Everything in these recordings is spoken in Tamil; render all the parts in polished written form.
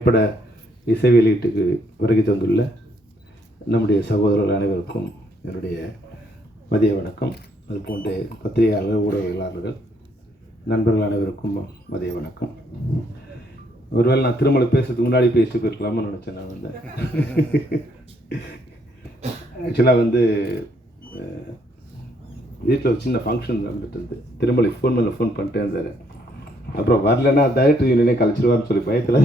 பட இசை வெளியீட்டுக்கு வருகை தந்துள்ள நம்முடைய சகோதரர்கள் அனைவருக்கும் என்னுடைய மதிய வணக்கம். அதுபோன்ற பத்திரிகையாளர்கள், ஊடகவியலாளர்கள், நண்பர்கள் அனைவருக்கும் மதிய வணக்கம். ஒருவேளை நான் திருமலை பேசுறதுக்கு முன்னாடி பேசிட்டு போயிருக்கலாம்னு நினச்சேன். நான் வந்து ஆக்சுவலாக வீட்டில் ஒரு சின்ன ஃபங்க்ஷன் நடந்துட்டு இருந்து திருமலை ஃபோன் பண்ணிட்டே இருந்தார். அப்புறம் வரலன்னா டைரக்டர் யூனியனே கழிச்சிருவான்னு சொல்லி பயத்தில்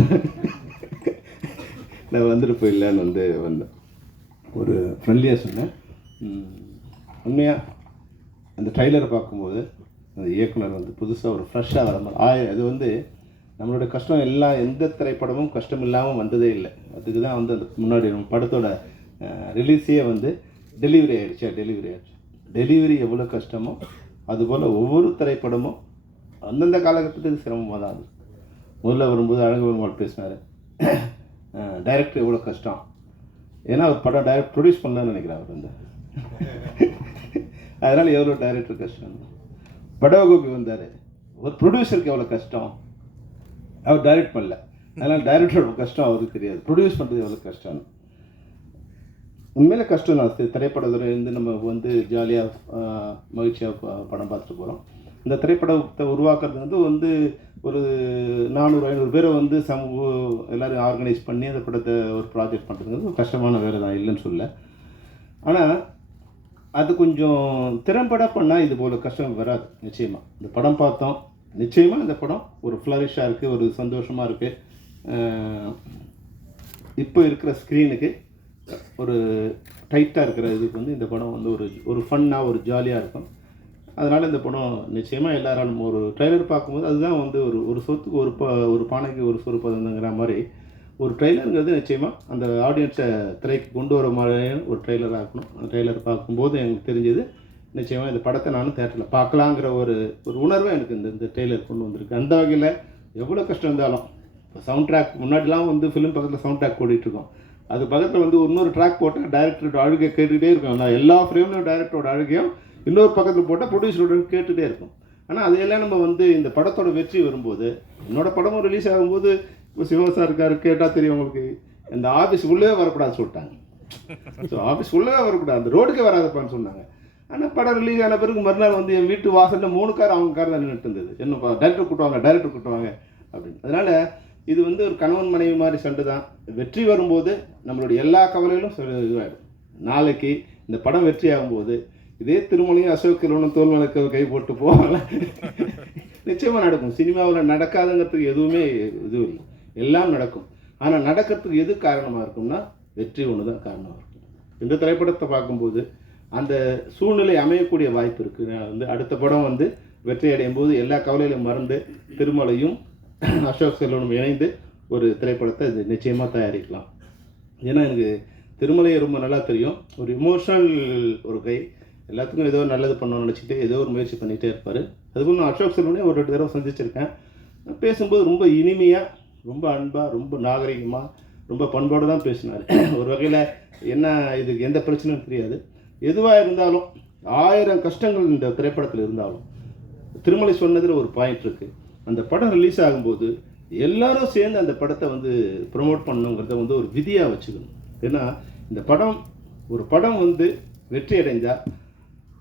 நான் வந்துட்டு போயிடலான்னு வந்தேன். ஒரு ஃப்ரெண்ட்லியாக சொன்னேன். உண்மையாக அந்த ட்ரைலரை பார்க்கும்போது அந்த இயக்குனர் புதுசாக ஒரு ஃப்ரெஷ்ஷாக வர மாதிரி அது நம்மளோட கஷ்டம் எல்லாம் எந்த திரைப்படமும் கஷ்டம் இல்லாமல் வந்ததே இல்லை. அதுக்கு தான் அந்த முன்னாடி நம்ம படத்தோட ரிலீஸே டெலிவரி ஆகிடுச்சு. டெலிவரி எவ்வளோ கஷ்டமோ அதுபோல் ஒவ்வொரு திரைப்படமும் அந்தந்த காலகட்டத்துக்கு சிரமமாக தான் அது. முதல்ல வரும்போது அழகு பெருமாள் பேசினார், டைரக்டர் எவ்வளோ கஷ்டம். ஏன்னா அவர் படம் டைரக்ட் ப்ரொடியூஸ் பண்ணலான்னு நினைக்கிறார் அவர் அதனால் எவ்வளோ டைரக்டர் கஷ்டம். படகோபி வந்தார், ஒரு ப்ரொடியூசருக்கு எவ்வளோ கஷ்டம். அவர் டைரக்ட் பண்ணல, அதனால் டைரக்டரோட கஷ்டம் அவருக்கு தெரியாது. ப்ரொடியூஸ் பண்ணுறது எவ்வளோ கஷ்டம். உண்மையிலே கஷ்டம் தான். திரைப்படத்துறை நம்ம ஜாலியாக மகிழ்ச்சியாக படம் பார்த்துட்டு போகிறோம். இந்த திரைப்படத்தை உருவாக்குறது ஒரு 400-500 பேரை எல்லோரும் ஆர்கனைஸ் பண்ணி அந்த படத்தை ஒரு ப்ராஜெக்ட் பண்ணுறதுங்கிறது கஷ்டமான வேலை தான், இல்லைன்னு சொல்ல. ஆனால் அது கொஞ்சம் திறம்பட பண்ணால் இது போல் கஷ்டம் வராது. நிச்சயமாக இந்த படம் பார்த்தோம், நிச்சயமாக இந்த படம் ஒரு ஃப்ளரிஷாக இருக்குது, ஒரு சந்தோஷமாக இருக்குது. இப்போ இருக்கிற ஸ்க்ரீனுக்கு ஒரு டைட்டாக இருக்கிற இதுக்கு இந்த படம் ஒரு ஃபன்னாக ஒரு ஜாலியாக இருக்கும். அதனால் இந்த படம் நிச்சயமாக எல்லாராலும் ஒரு ட்ரெய்லர் பார்க்கும்போது அதுதான் ஒரு சொத்துக்கு ஒரு பானைக்கு ஒரு சோறு பதங்கிற மாதிரி ஒரு ட்ரெய்லருங்கிறது நிச்சயமாக அந்த ஆடியன்ஸை திரைக்கு கொண்டு வர மாதிரியான ஒரு ட்ரெய்லராக இருக்கணும். அந்த ட்ரெய்லர் பார்க்கும்போது எனக்கு தெரிஞ்சது நிச்சயமாக இந்த படத்தை நானும் தேட்டரில் பார்க்கலாங்கிற ஒரு உணர்வை எனக்கு இந்த ட்ரெய்லர் கொண்டு வந்திருக்கு. அந்த வகையில் எவ்வளோ கஷ்டம் இருந்தாலும் இப்போ சவுண்ட் ட்ராக் முன்னாடிலாம் ஃபிலிம் பக்கத்தில் சவுண்ட் ட்ராக் ஓடிட்டுருக்கோம். அது பக்கத்தில் இன்னொரு ட்ராக் போட்டால் டைரக்டரோட அழுகை கேட்டுகிட்டே இருக்கும். நான் எல்லா ஃப்ரேம்லையும் டைரக்டரோட அழுகையும் இன்னொரு பக்கத்தில் போட்டால் ப்ரொடியூசரோட கேட்டுகிட்டே இருக்கும். ஆனால் அதையெல்லாம் நம்ம இந்த படத்தோட வெற்றி வரும்போது, என்னோடய படமும் ரிலீஸ் ஆகும்போது இப்போ சிவா இருக்கார் கேட்டால் தெரியும் உங்களுக்கு, இந்த ஆஃபீஸ் உள்ளே வரக்கூடாதுன்னு சொல்லிட்டாங்க. ஸோ ஆஃபீஸ் உள்ளே வரக்கூடாது, அந்த ரோடுக்கே வராதப்பான்னு சொன்னாங்க. ஆனால் படம் ரிலீஸ் ஆன பிறகு மறுநாள் என் வீட்டு வாசலில் 3 கார் அவங்க கார் தான் நின்றுட்டு இருந்தது. என்னப்பா டைரக்டர் கூட்டுவாங்க அப்படின்னு. அதனால் இது ஒரு கணவன் மனைவி மாதிரி சண்டை தான். வெற்றி வரும்போது நம்மளுடைய எல்லா கவலைகளும் இதுவாகிடும். நாளைக்கு இந்த படம் வெற்றி ஆகும்போது இதே திருமலையும் அசோக் செல்வனும் தோல் வழக்கு கை போட்டு போவாங்க. நிச்சயமாக நடக்கும். சினிமாவில் நடக்காதுங்கிறதுக்கு எதுவுமே இல்லை, எல்லாம் நடக்கும். ஆனால் நடக்கிறதுக்கு எது காரணமாக இருக்கும்னா வெற்றி ஒன்று தான் காரணமாக இருக்கும். இந்த திரைப்படத்தை பார்க்கும்போது அந்த சூழ்நிலை அமையக்கூடிய வாய்ப்பு இருக்குது. அடுத்த படம் வெற்றி அடையும் போது எல்லா கவலையிலும் மறந்து திருமலையும் அசோக் செல்வனும் இணைந்து ஒரு திரைப்படத்தை இது நிச்சயமாக தயாரிக்கலாம். ஏன்னா எனக்கு திருமலையை ரொம்ப நல்லா தெரியும். ஒரு இமோஷனல் ஒரு கை, எல்லாத்துக்கும் ஏதோ நல்லது பண்ணணும்னு நினச்சிட்டு ஏதோ ஒரு முயற்சி பண்ணிகிட்டே இருப்பார். அதுபோல் நான் அசோக் செல்வனே ஒரு 2 தடவை சந்திச்சிருக்கேன். பேசும்போது ரொம்ப இனிமையாக, ரொம்ப அன்பாக, ரொம்ப நாகரிகமாக, ரொம்ப பண்பாடு தான் பேசினார். ஒரு வகையில் என்ன இதுக்கு எந்த பிரச்சனையும் தெரியாது. எதுவாக இருந்தாலும் 1000 கஷ்டங்கள் இந்த திரைப்படத்தில் இருந்தாலும் திருமலை சொன்னதில் ஒரு பாயிண்ட் இருக்குது. அந்த படம் ரிலீஸ் ஆகும்போது எல்லோரும் சேர்ந்து அந்த படத்தை ப்ரொமோட் பண்ணணுங்கிறத ஒரு விதியாக வச்சுக்கணும். ஏன்னா இந்த படம் ஒரு படம் வெற்றி அடைந்தால்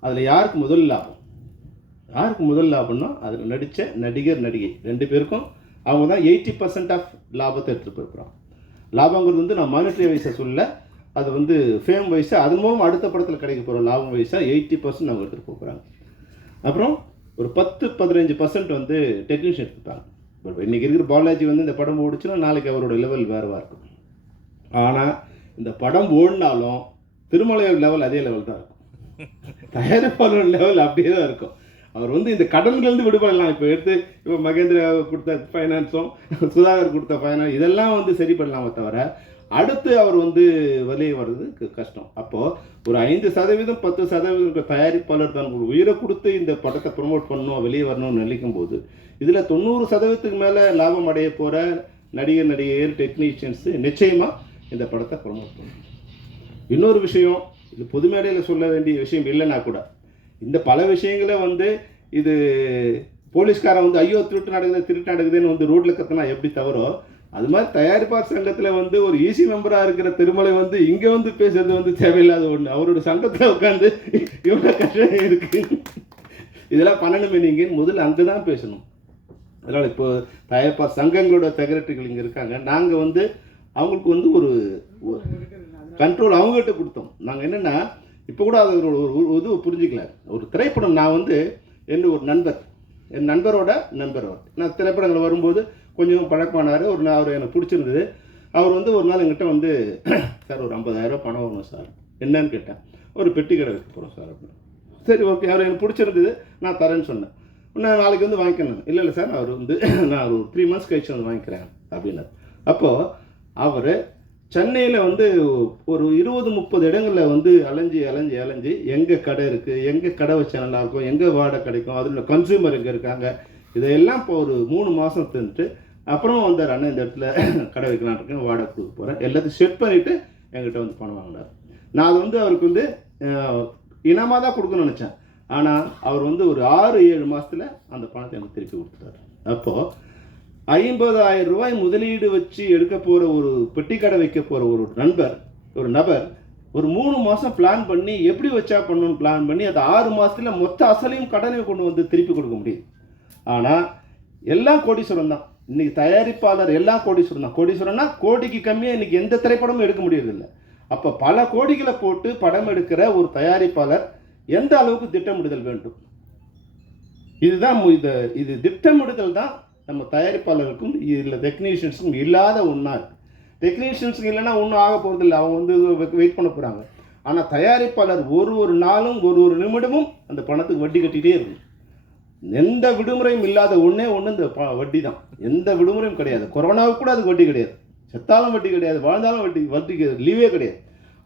அதில் யாருக்கு முதல் லாபம்னா அதில் நடித்த நடிகர் நடிகை 2 பேருக்கும் அவங்க தான் 80% ஆஃப் லாபத்தை எடுத்துகிட்டு போயிருக்கிறான். லாபங்கிறது நான் மானிட்டரி வைஸாக சொல்ல, அது ஃபேம் வைஸாக அதன் மூலம் அடுத்த படத்தில் கிடைக்க போகிற லாபம் வைஸாக 80% அவங்க எடுத்துகிட்டு போகிறாங்க. அப்புறம் ஒரு 10-15% டெக்னீஷியன் எடுத்துட்டாங்க. இப்போ இன்றைக்கி இருக்கிற பாலாஜி இந்த படம் ஓடிச்சுன்னா நாளைக்கு அவரோட லெவல் வேறுவாக இருக்கும். ஆனால் இந்த படம் ஓடினாலும் திருமலையோட லெவல் அதே லெவல் தான் இருக்கும், தயாரிப்பாளர் லெவல் அப்படியே தான் இருக்கும். அவர் இந்த கடன்கள்ந்து விடுபடலாம். இப்போ மகேந்திரா கொடுத்த ஃபைனான்ஸும் சுதாகர் கொடுத்த ஃபைனான்ஸ் இதெல்லாம் சரி பண்ணலாமே தவிர அடுத்து அவர் வெளியே வர்றது கஷ்டம். அப்போது ஒரு 5% 10% தயாரிப்பாளர் தான் உயிரை கொடுத்து இந்த படத்தை ப்ரொமோட் பண்ணணும், வெளியே வரணும்னு நினைக்கும் போது இதில் 90% மேலே லாபம் அடைய போகிற நடிகர் டெக்னீஷியன்ஸு நிச்சயமாக இந்த படத்தை ப்ரொமோட் பண்ணணும். இன்னொரு விஷயம், இது பொது மேடையில் சொல்ல வேண்டிய விஷயம் இல்லைன்னா கூட இந்த பல விஷயங்களை இது போலீஸ்காரன் ஐயோ திருட்டு நடக்குதுன்னு ரோட்டில் கத்தினா எப்படி தவறோ, அது மாதிரி தயாரிப்பாளர் சங்கத்தில் வந்து ஒரு ஈசி மெம்பராக இருக்கிற திருமலை வந்து இங்கே வந்து பேசுறது வந்து தேவையில்லாத ஒன்று. அவரோட சங்கத்தில் உட்காந்து இவ்வளோ கஷ்டம் இருக்குது, இதெல்லாம் பண்ணணுமே நீங்கள் முதல்ல அங்கே தான் பேசணும். அதனால் இப்போ தயாரிப்பாளர் சங்கங்களோட செக்ரட்டரிகள் இங்கே இருக்காங்க. நாங்கள் வந்து அவங்களுக்கு வந்து ஒரு கண்ட்ரோல் அவங்ககிட்ட கொடுத்தோம். நாங்கள் என்னென்னா இப்போ கூட அது ஒரு இது புரிஞ்சிக்கல. ஒரு திரைப்படம் நான் வந்து ஒரு நண்பர், என் நண்பரோட நண்பர் அவர், நான் திரைப்படங்கள் வரும்போது கொஞ்சம் பழக்கமானார். அவர் எனக்கு பிடிச்சிருந்தது. அவர் வந்து ஒரு நாள் எங்கிட்ட வந்து சார் ஒரு 50,000 பணம் வேணும் சார். என்னன்னு கேட்டேன். ஒரு பெட்டி கடை வைக்க போகிறோம் சார் அப்படின்னு. சரி ஓகே, அவர் எனக்கு பிடிச்சிருந்தது, நான் தரேன்னு சொன்னேன். நான் நாளைக்கு வந்து வாங்கிக்கணும். இல்லை சார் அவர் வந்து நான் ஒரு 3 months கழிச்சு வந்து வாங்கிக்கிறேன் அப்படின்னார். அப்போது அவர் சென்னையில் வந்து ஒரு 20-30 இடங்களில் வந்து அலைஞ்சி எங்கே கடை இருக்குது, எங்கே கடை வச்சா நல்லாயிருக்கும், எங்கே வாடகை கிடைக்கும், அதில் கன்சியூமர் எங்கே இருக்காங்க, இதையெல்லாம் இப்போ ஒரு 3 மாதம் தின்ட்டு அப்புறம் வந்தார். அண்ணன் இந்த இடத்துல கடை வைக்கலான்னு இருக்கேன், வாடகை கொடுக்க போகிறேன், எல்லாத்தையும் செட் பண்ணிவிட்டு என்கிட்ட வந்து பணம் வாங்கினார். நான் அது வந்து அவருக்கு வந்து இனமாக தான் கொடுக்கணும்னு நினச்சேன். ஆனால் அவர் வந்து ஒரு 6-7 மாதத்தில் அந்த பணத்தை எனக்கு திருப்பி கொடுத்துட்டார். அப்போது 50,000 ரூபாய் முதலீடு வச்சு எடுக்க போகிற ஒரு பெட்டி கடை வைக்க போகிற ஒரு நபர் ஒரு 3 மாதம் பிளான் பண்ணி எப்படி வச்சா பண்ணணும்னு பிளான் பண்ணி அது 6 மாதத்தில் மொத்த அசலையும் கடனை கொண்டு வந்து திருப்பி கொடுக்க முடியும். ஆனால் எல்லாம் கோடீஸ்வரன் தான். இன்றைக்கி தயாரிப்பாளர் எல்லாம் கோடீஸ்வரன் தான். கோடீஸ்வரன்னா கோடிக்கு கம்மியாக இன்றைக்கி எந்த திரைப்படமும் எடுக்க முடியறதில்லை. அப்போ பல கோடிகளை போட்டு படம் எடுக்கிற ஒரு தயாரிப்பாளர் எந்த அளவுக்கு திட்டமிடுதல் வேண்டும், இதுதான் இது திட்டமிடுதல் தான் நம்ம தயாரிப்பாளருக்கும் இதில் டெக்னீஷியன்ஸுக்கும் இல்லாத ஒன்றா இருக்குது. டெக்னீஷியன்ஸுக்கு இல்லைன்னா ஒன்றும் ஆக போகிறதில்லை, அவங்க வந்து வெயிட் பண்ண போகிறாங்க. ஆனால் தயாரிப்பாளர் ஒரு நாளும் ஒரு நிமிடமும் அந்த பணத்துக்கு வட்டி கட்டிகிட்டே இருக்கும். எந்த விடுமுறையும் இல்லாத ஒன்றே இந்த வட்டி தான். எந்த விடுமுறையும் கிடையாது. கொரோனாவுக்கு கூட அதுக்கு வட்டி கிடையாது, செத்தாலும் வட்டி கிடையாது, வாழ்ந்தாலும் வட்டிக்கு லீவே கிடையாது.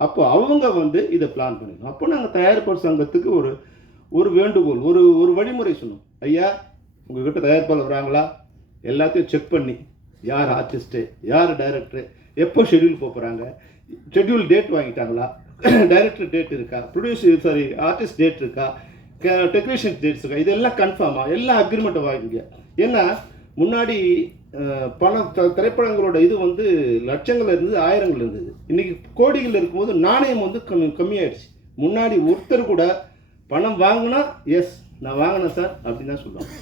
அப்போ அவங்க வந்து இதை பிளான் பண்ணிடணும். அப்போ நாங்கள் தயாரிப்பாளர் சங்கத்துக்கு ஒரு வேண்டுகோள், ஒரு வழிமுறை சொன்னோம். ஐயா, உங்கள்கிட்ட தயாரிப்பாளர் வராங்களா, எல்லாத்தையும் செக் பண்ணி யார் ஆர்டிஸ்ட்டு, யார் டைரக்டரு, எப்போ ஷெட்யூல் போகிறாங்க, ஷெட்யூல் டேட் வாங்கிட்டாங்களா, டைரக்டர் டேட் இருக்கா, ஆர்டிஸ்ட் டேட் இருக்கா, டெக்னீஷியன் டேட்ஸ் இருக்கா, இதெல்லாம் கன்ஃபார்மாக எல்லா அக்ரிமெண்ட்டை வாங்கிங்க. ஏன்னா முன்னாடி திரைப்படங்களோட இது வந்து லட்சங்கள் இருந்தது, ஆயிரங்கள் இருந்தது. இன்றைக்கி கோடிகள் இருக்கும்போது நாணயம் வந்து கம்மியாயிடுச்சு. முன்னாடி ஒருத்தர் கூட பணம் வாங்கினா எஸ் நான் வாங்கினேன் சார் அப்படின்னு தான் சொல்லுவாங்க.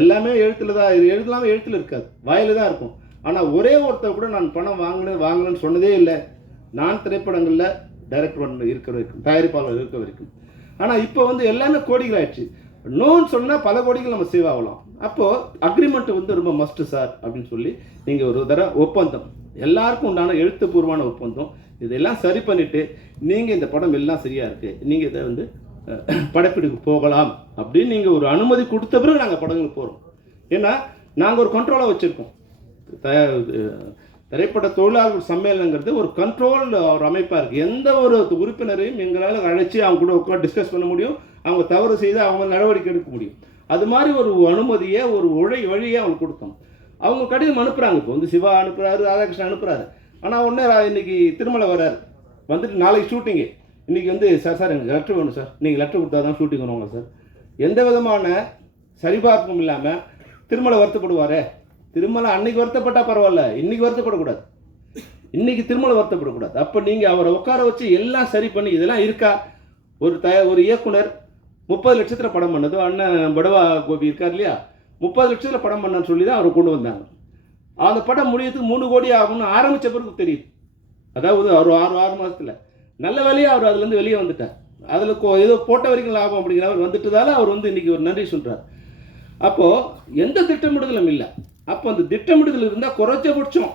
எல்லாமே எழுத்தில் தான், எழுதலாமல் எழுத்தில் இருக்காது, வாயில் தான் இருக்கும். ஆனால் ஒரே ஒருத்தர் கூட நான் பணம் வாங்கினேன்னு சொன்னதே இல்லை. நான் திரைப்படங்களில் டைரக்டர் இருக்கிற வரைக்கும், தயாரிப்பாளர் இருக்க வரைக்கும். ஆனால் இப்போ வந்து எல்லாமே கோடிகள் ஆயிடுச்சு. நோன்னு சொன்னால் பல கோடிகள் நம்ம சேவ் ஆகலாம். அப்போது அக்ரிமெண்ட் வந்து ரொம்ப மஸ்ட்டு சார் அப்படின்னு சொல்லி நீங்கள் ஒரு தடவை ஒப்பந்தம், எல்லாருக்கும் உண்டான எழுத்துப்பூர்வமான ஒப்பந்தம், இதெல்லாம் சரி பண்ணிவிட்டு நீங்கள் இந்த படம் எல்லாம் சரியாக இருக்குது, நீங்கள் இதை வந்து படப்பிடிப்பு போகலாம் அப்படின்னு நீங்கள் ஒரு அனுமதி கொடுத்த பிறகு நாங்கள் படங்களுக்கு போகிறோம். ஏன்னா நாங்கள் ஒரு கண்ட்ரோலாக வச்சுருக்கோம். திரைப்பட தொழிலாளர்கள் சம்மேளனங்கிறது ஒரு கண்ட்ரோல் ஒரு அமைப்பாக இருக்குது. எந்த ஒரு உறுப்பினரையும் எங்களால் அழைச்சி அவங்க கூட உட்காந்து டிஸ்கஸ் பண்ண முடியும், அவங்க தவறு செய்து அவங்க நடவடிக்கை எடுக்க முடியும். அது மாதிரி ஒரு அனுமதியை ஒரு வழியை அவங்களுக்கு கொடுத்தோம். அவங்க கடிதம் அனுப்புகிறாங்க. இப்போ வந்து சிவா அனுப்புகிறாரு, ராதாகிருஷ்ணன் அனுப்புகிறாரு. ஆனால் உடனே இன்றைக்கி திருமலை வராரு, வந்துட்டு நாளைக்கு ஷூட்டிங்கு, இன்றைக்கி வந்து சார் எனக்கு லெட்டர் வேணும் சார், நீங்கள் லெட்டர் கொடுத்தா தான் ஷூட்டிங் வருவாங்க சார். எந்த விதமான சரிபார்ப்பும் இல்லாமல் திருமலை வருத்தப்படுவாரே. திருமலை அன்னைக்கு வருத்தப்பட்டால் பரவாயில்ல, இன்றைக்கி வருத்தப்படக்கூடாது. இன்றைக்கி திருமலை வருத்தப்படக்கூடாது. அப்போ நீங்கள் அவரை உட்கார வச்சு எல்லாம் சரி பண்ணி இதெல்லாம் இருக்கா. ஒரு இயக்குனர் 30 லட்சத்தில் படம் பண்ணது அண்ணன் படவா கோபி இருக்கார் இல்லையா, 30 லட்சத்தில் படம் பண்ணன்னு சொல்லி தான் அவரை கொண்டு வந்தாங்க. அந்த படம் முடியறதுக்கு 3 கோடி ஆகும்னு ஆரம்பித்த பிறகு தெரியுது. அதாவது ஒரு 6 மாதத்தில் நல்ல வேலையாக அவர் அதுலேருந்து வெளியே வந்துட்டார். அதில் ஏதோ போட்ட வரைக்கும் லாபம் அப்படிங்கிற அவர் வந்துட்டதால அவர் வந்து இன்றைக்கி ஒரு நன்றி சொல்கிறார். அப்போது எந்த திட்டமிடுதலும் இல்லை. அப்போ அந்த திட்டமிடுதல் இருந்தால் குறைஞ்சபட்சம்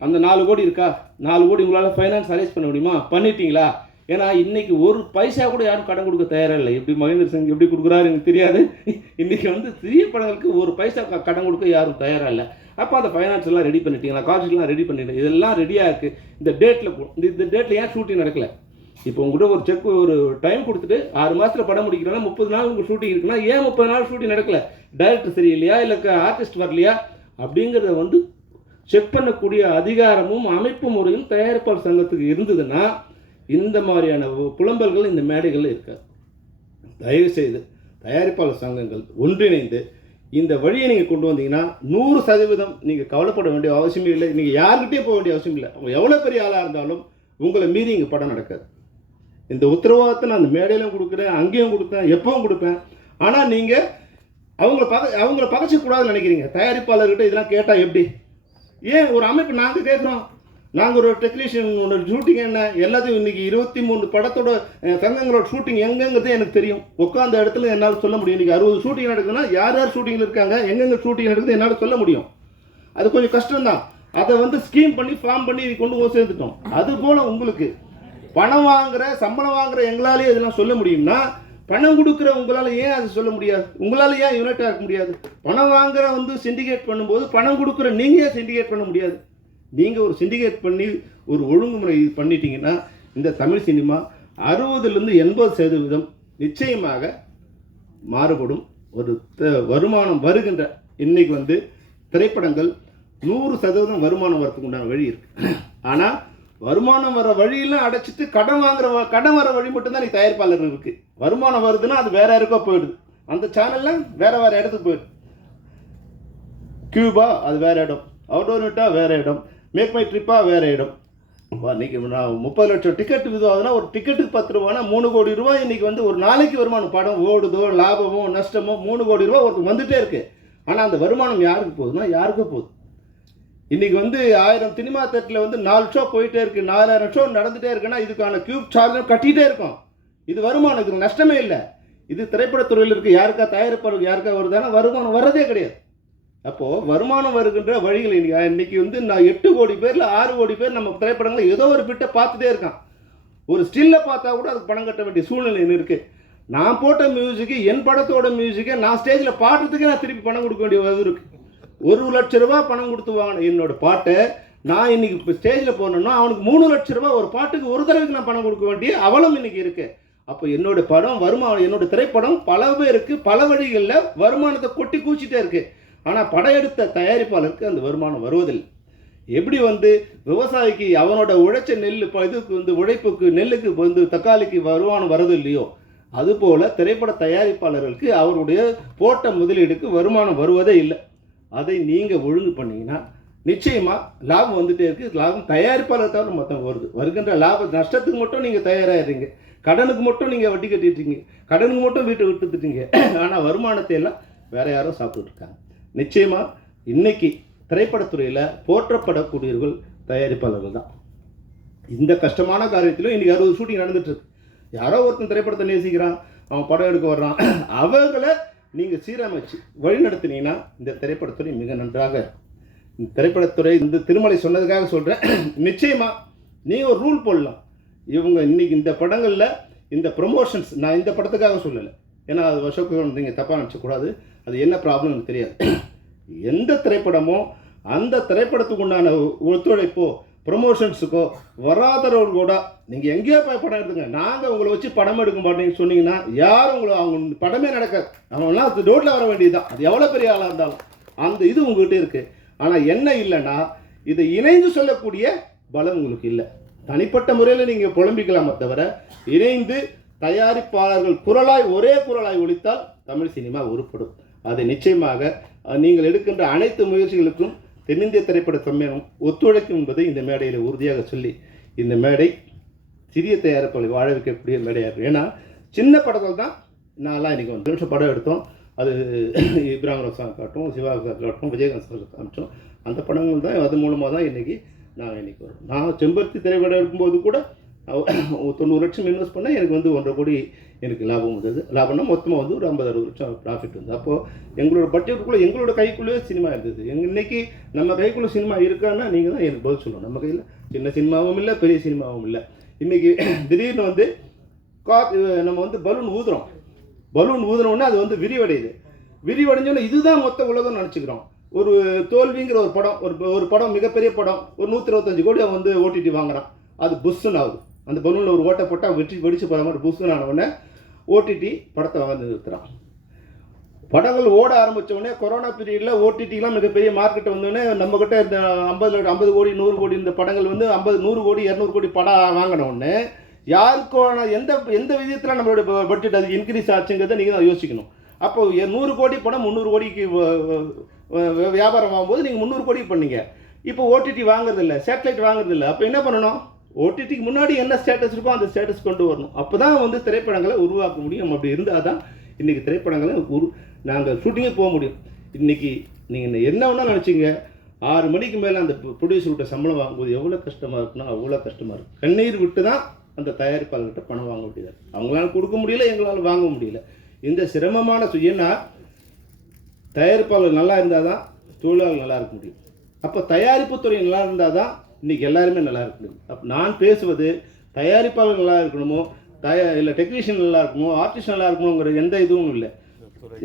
அந்த 4 கோடி இருக்கா, 4 கோடி உங்களால் ஃபைனான்ஸ் அரேஞ்ச் பண்ண முடியுமா, பண்ணிட்டீங்களா? ஏன்னா இன்றைக்கி ஒரு பைசா கூட யாரும் கடன் கொடுக்க தயாராக இல்லை. எப்படி மகேந்திர சிங் எப்படி கொடுக்குறாரு எனக்கு தெரியாது. இன்றைக்கி வந்து சிறிய படங்களுக்கு ஒரு பைசா கடன் கொடுக்க யாரும் தயாராக இல்லை. அப்போ அந்த ஃபைனான்ஸ் எல்லாம் ரெடி பண்ணிட்டீங்களா, காஸ்ட்லாம் ரெடி பண்ணிட்டீங்க, இதெல்லாம் ரெடியாக இருக்குது. இந்த டேட்டில் ஏன் ஷூட்டிங் நடக்கலை? இப்போ உங்கள்கிட்ட ஒரு செக் ஒரு டைம் கொடுத்துட்டு 6 மாதத்தில் படம் முடிக்கிறோன்னா 30 நாள் உங்கள் ஷூட்டிங் இருக்குன்னா ஏன் 30 நாள் ஷூட்டிங் நடக்கலை? டைரக்டர் சரியில்லையா, இல்லை ஆர்டிஸ்ட் வரலையா அப்படிங்கிறத வந்து செக் பண்ணக்கூடிய அதிகாரமும் அமைப்பு முறையும் தயாரிப்பாளர் சங்கத்துக்கு இருந்ததுன்னா இந்த மாதிரியான புலம்பல்கள் இந்த மேடைகளில் இருக்காது. தயவுசெய்து தயாரிப்பாளர் சங்கங்கள் ஒன்றிணைந்து இந்த வழியை நீங்கள் கொண்டு வந்தீங்கன்னா 100% நீங்கள் கவலைப்பட வேண்டிய அவசியமே இல்லை. நீங்கள் யாருக்கிட்டே போக வேண்டிய அவசியம் இல்லை. அவங்க எவ்வளோ பெரிய ஆளாக இருந்தாலும் உங்களை மீறி இங்கே படம் நடக்காது. இந்த உத்தரவாதத்தை நான் அந்த மேடையிலும் கொடுக்குறேன், அங்கேயும் கொடுப்பேன், எப்பவும் கொடுப்பேன். ஆனால் நீங்கள் அவங்கள பகைச்சிக்கூடாதுன்னு நினைக்கிறீங்க. தயாரிப்பாளர்கிட்ட இதெல்லாம் கேட்டால் எப்படி? ஏன் ஒரு அமைப்பு நாங்கள் கேட்குறோம். நாங்கள் ஒரு டெக்னீஷியனோட ஷூட்டிங் என்ன எல்லாத்தையும் இன்றைக்கி 23 படத்தோட தங்கங்களோட ஷூட்டிங் எங்கெங்கிறது எனக்கு தெரியும். உட்காந்த இடத்துல என்னால் சொல்ல முடியும். இன்றைக்கி 60 ஷூட்டிங் நடக்குதுன்னா யார் யார் ஷூட்டிங்கில் இருக்காங்க, எங்கெங்கே ஷூட்டிங் நடக்குது என்னால் சொல்ல முடியும். அது கொஞ்சம் கஷ்டம்தான். அதை வந்து ஸ்கீம் பண்ணி ஃபார்ம் பண்ணி கொண்டு போய் சேர்த்துட்டோம். அதுபோல் உங்களுக்கு பணம் வாங்குகிற சம்பளம் வாங்குகிற எங்களாலேயே இதெல்லாம் சொல்ல முடியும்னா பணம் கொடுக்குற உங்களால் ஏன் அது சொல்ல முடியாது? உங்களால் ஏன் யுனைட்டாக இருக்க முடியாது? பணம் வாங்குகிற வந்து சிண்டிகேட் பண்ணும்போது பணம் கொடுக்குற நீங்கள் ஏன் சிண்டிகேட் பண்ண முடியாது? நீங்கள் ஒரு சிண்டிகேட் பண்ணி ஒரு ஒழுங்குமுறை பண்ணிட்டீங்கன்னா இந்த தமிழ் சினிமா 60-80% நிச்சயமாக மாறுபடும். ஒரு வருமானம் வருகின்ற இன்றைக்கி வந்து திரைப்படங்கள் 100% வருமானம் வரத்துக்கு உண்டான வழி இருக்குது. ஆனால் வருமானம் வர வழியெல்லாம் அடைச்சிட்டு கடன் வர வழி மட்டும்தான் நீ தயாரிப்பாளர் இருக்குது. வருமானம் வருதுன்னா அது வேற யாருக்கோ போயிடுது. அந்த சேனல்லாம் வேறு இடத்துக்கு போயிடுது. கியூபா அது வேறு இடம், அவுடோனிட்டா வேறு இடம், மேக் மை ட்ரிப்பாக வேறு இடம். இன்றைக்கி நான் 30 லட்சம் டிக்கெட் இதுவாகுதுன்னா ஒரு டிக்கெட்டுக்கு 10 ரூபானா 3 கோடி ரூபாய் இன்றைக்கி வந்து ஒரு நாளைக்கு வருமானம். படம் ஓடுதோ லாபமோ நஷ்டமோ 3 கோடி ரூபா ஒருத்தர் வந்துகிட்டே இருக்குது. ஆனால் அந்த வருமானம் யாருக்கு போகுதுன்னா யாருக்கும் போகுது. இன்றைக்கி வந்து 1000 சினிமா தேட்டரில் வந்து 4 ஷோ போயிட்டே இருக்குது, 4000 ஷோ நடந்துகிட்டே இருக்குன்னா இதுக்கான கியூப் சார்ஜ் கட்டிகிட்டே இருக்கும். இது வருமானம், இதுக்கு நஷ்டமே இல்லை. இது திரைப்படத்துறையில் இருக்குது. யாருக்கா தயாரிப்பாளருக்கு யாருக்கா வருதானா வருமானம் வர்றதே கிடையாது. அப்போது வருமானம் வருகின்ற வழிகள் இன்றைக்கி வந்து நான் 8 கோடி பேரில் 6 கோடி பேர் நம்ம திரைப்படங்களை ஏதோ ஒரு பிட்டை பார்த்துட்டே இருக்கான். ஒரு ஸ்டில்லை பார்த்தா கூட அதுக்கு பணம் கட்ட வேண்டிய சூழ்நிலை இருக்குது. நான் போட்ட மியூசிக்கு என் படத்தோட மியூசிக்கை நான் ஸ்டேஜில் பாடுறதுக்கே நான் திருப்பி பணம் கொடுக்க வேண்டிய இருக்குது. 1 லட்ச ரூபா பணம் கொடுத்து வாங்கின என்னோடய பாட்டை நான் இன்றைக்கி இப்போ ஸ்டேஜில் போனோன்னா அவனுக்கு 3 லட்ச ரூபா ஒரு பாட்டுக்கு ஒரு தடவைக்கு நான் பணம் கொடுக்க வேண்டிய அவலம் இன்றைக்கி இருக்குது. அப்போ என்னோடய படம் வருமானம், என்னோடய திரைப்படம் பல பேருக்கு பல வழிகளில் வருமானத்தை கொட்டி கூச்சிட்டே இருக்குது. ஆனால் படம் எடுத்த தயாரிப்பாளருக்கு அந்த வருமானம் வருவதில்லை. எப்படி வந்து விவசாயிக்கு அவனோட உழைச்ச நெல் இதுக்கு வந்து உழைப்புக்கு நெல்லுக்கு வந்து தக்காளிக்கு வருமானம் வரது இல்லையோ, அதுபோல் திரைப்பட தயாரிப்பாளர்களுக்கு அவருடைய போட்ட முதலீடுக்கு வருமானம் வருவதே இல்லை. அதை நீங்கள் ஒழுங்கு பண்ணிங்கன்னா நிச்சயமாக லாபம் வந்துகிட்டே இருக்குது. லாபம் தயாரிப்பாளர் தவிர மொத்தம் வருகின்ற லாப நஷ்டத்துக்கு மட்டும் நீங்கள் தயாராகிடுறீங்க. கடனுக்கு மட்டும் நீங்கள் வட்டி கட்டிட்டுருங்க, கடனுக்கு மட்டும் வீட்டை விட்டுட்டுட்டீங்க. ஆனால் வருமானத்தை எல்லாம் வேறு யாரும் சாப்பிட்டுருக்காங்க. நிச்சயமாக இன்றைக்கி திரைப்படத்துறையில் போற்றப்படக்கூடியவர்கள் தயாரிப்பாளர்கள் தான். இந்த கஷ்டமான காரியத்திலும் இன்றைக்கி 60 ஷூட்டிங் நடந்துகிட்ருக்கு. யாரோ ஒருத்தன் திரைப்படத்தை நேசிக்கிறான், அவன் படம் எடுக்க வர்றான். அவர்களை நீங்கள் சீரமைச்சு வழிநடத்தினீங்கன்னா இந்த திரைப்படத்துறை மிக நன்றாக. இந்த திரைப்படத்துறை இந்த திருமலை சொன்னதுக்காக சொல்கிறேன். நிச்சயமாக நீங்கள் ஒரு ரூல் போடலாம். இவங்க இன்றைக்கி இந்த படங்களில் இந்த ப்ரொமோஷன்ஸ், நான் இந்த படத்துக்காக சொல்லலை, ஏன்னா அது வருஷத்துக்கு நீங்கள் தப்பாக நினச்சக்கூடாது. அது என்ன ப்ராப்ளம் எனக்கு தெரியாது. எந்த திரைப்படமோ அந்த திரைப்படத்துக்கு உண்டான ஒத்துழைப்போ ப்ரொமோஷன்ஸுக்கோ வராதவர்கள் கூட நீங்கள் எங்கேயோ போய் படம் எடுத்துங்க, நாங்கள் உங்களை வச்சு படம் எடுக்க மாட்டேன்னு சொன்னீங்கன்னா யாரும் உங்களை அவங்க படமே நடக்காது. அவங்களாம் ரோட்டில் வர வேண்டியது தான். அது எவ்வளோ பெரிய ஆளாக இருந்தாலும் அந்த இது உங்கள்கிட்ட இருக்குது. ஆனால் என்ன இல்லைன்னா இதை இணைந்து சொல்லக்கூடிய பலம் உங்களுக்கு இல்லை. தனிப்பட்ட முறையில் நீங்கள் புலம்பிக்கலாமே தவிர இணைந்து தயாரிப்பாளர்கள் குரலாய் ஒரே குரலாய் ஒலித்தால் தமிழ் சினிமா உருப்படும். அதை நிச்சயமாக நீங்கள் எடுக்கின்ற அனைத்து முயற்சிகளுக்கும் தென்னிந்திய திரைப்பட சம்மேளனம் ஒத்துழைக்கும் என்பதை இந்த மேடையில் உறுதியாக சொல்லி, இந்த மேடை சிறிய தயாரிப்பாளர்களை வாழ வைக்கக்கூடிய மேடையாக இருக்கும். ஏன்னா சின்ன படங்கள் தான் நான்லாம் இன்றைக்கி 1 நிமிஷம் படம் எடுத்தோம். அது இப்ராஹிம் ரசான் காட்டும், சிவா காட்டும், விஜயகாந்த் சார் காட்டும். அந்த படங்கள் தான் அது மூலமாக தான் இன்றைக்கி நான் வரும். நான் செம்பருத்தி திரைப்படம் எடுக்கும்போது கூட 90 லட்சம் இன்வெஸ்ட் பண்ணால் எனக்கு வந்து 1.5 கோடி எனக்கு லாபம் வந்தது. லாபம்னா மொத்தமாக வந்து ஒரு 50-60 லட்சம் ப்ராஃபிட் வந்து. அப்போது எங்களோட பட்ஜெட்டுக்குள்ளே எங்களோட கைக்குள்ளேயே சினிமா இருந்தது. இன்றைக்கி நம்ம கைக்குள்ளே சினிமா இருக்கான்னா நீங்கள் தான் எனக்கு பதில் சொல்லணும். நம்ம கையில் சின்ன சினிமாவும் இல்லை, பெரிய சினிமாவும் இல்லை. இன்றைக்கி திடீர்னு வந்து நம்ம வந்து பலூன் ஊதுறோன்னா அது வந்து விரிவடைஞ்சோன்னா இதுதான் மொத்த உலகம் நினச்சிக்கிறோம். ஒரு தோல்விங்கிற ஒரு படம் மிகப்பெரிய படம் ஒரு 125 கோடி அவன் வந்து ஓடிடி வாங்குறான். அது புஷ்ஷுன்னு ஆகுது. அந்த பலூனில் ஒரு ஓட்டை போட்டால் வெடிச்சு போகிற மாதிரி புஷ்ஷுன்னு ஆனவுடனே ஓடிடி படத்தை வந்து நிறுத்துகிறான். படங்கள் ஓட ஆரம்பித்தோடனே கொரோனா பீரியடில் ஓடிடிலாம் மிகப்பெரிய மார்க்கெட்டை வந்தோடனே நம்மக்கிட்ட இந்த 50 கோடி 100 கோடி இந்த படங்கள் வந்து 100 கோடி 200 கோடி படம் வாங்கினோடனே யாருக்கான எந்த விதத்தில் நம்மளுடைய பட்ஜெட் அதுக்கு இன்க்ரீஸ் ஆச்சுங்கிறத நீங்கள் தான் யோசிக்கணும். அப்போ 100 கோடி படம் 300 கோடிக்கு வியாபாரம் ஆகும்போது நீங்கள் 300 கோடி பண்ணீங்க. இப்போ ஓடிடி வாங்குறதில்ல, சேட்டலைட் வாங்குறதில்ல. அப்போ என்ன பண்ணணும்? ஓடிடிக்கு முன்னாடி என்ன ஸ்டேட்டஸ் இருக்கோ அந்த ஸ்டேட்டஸ் கொண்டு வரணும். அப்போ தான் வந்து திரைப்படங்களை உருவாக்க முடியும். அப்படி இருந்தால் தான் இன்றைக்கி திரைப்படங்களை நாங்கள் ஷூட்டிங்கே போக முடியும். இன்றைக்கி நீங்கள் என்ன வேணால் நினச்சிங்க, 6 மணிக்கு மேலே அந்த ப்ரொடியூசர்கிட்ட சம்பளம் வாங்கும்போது எவ்வளோ கஷ்டமாக இருக்குன்னா அவ்வளோ கஷ்டமாக இருக்கும். கண்ணீர் விட்டு தான் அந்த தயாரிப்பாளர்கிட்ட பணம் வாங்க முடியாது. அவங்களால கொடுக்க முடியல, எங்களால் வாங்க முடியல. இந்த சிரமமான ஏன்னா தயாரிப்பாளர் நல்லா இருந்தால் தான் தொழிலாளர் நல்லா இருக்க முடியும். அப்போ தயாரிப்பு துறை நல்லா இருந்தால் தான் இன்றைக்கி எல்லாருமே நல்லா இருக்க முடியும். அப்போ நான் பேசுவது தயாரிப்பாளர் நல்லா இருக்கணுமோ, இல்லை டெக்னீஷியன் நல்லா இருக்கணுமோ, ஆர்டிஸ்ட் நல்லா இருக்கணுங்கிற எந்த இதுவும் இல்லை.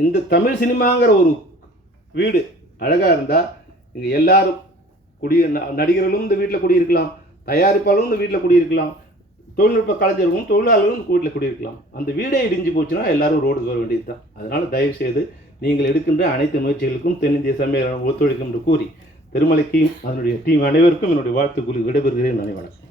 இந்த தமிழ் சினிமாங்கிற ஒரு வீடு அழகாக இருந்தால் இங்கே எல்லாரும் நடிகர்களும் இந்த வீட்டில் குடியிருக்கலாம், தயாரிப்பாளரும் இந்த வீட்டில் குடியிருக்கலாம், தொழில்நுட்ப கலைஞர்களும் தொழிலாளர்களும் வீட்டில் குடியிருக்கலாம். அந்த வீடே இடிஞ்சு போச்சுன்னா எல்லாரும் ரோடுக்கு வர வேண்டியது தான். அதனால் தயவுசெய்து நீங்கள் எடுக்கின்ற அனைத்து முயற்சிகளுக்கும் தென்னிந்திய சம்மேளனம் ஒத்துழைக்கும் என்று கூறி திருமலைக்கும் அதனுடைய டீம் அனைவருக்கும் என்னுடைய வாழ்த்து கூறி விடைபெறுகிறேன். வணக்கம்.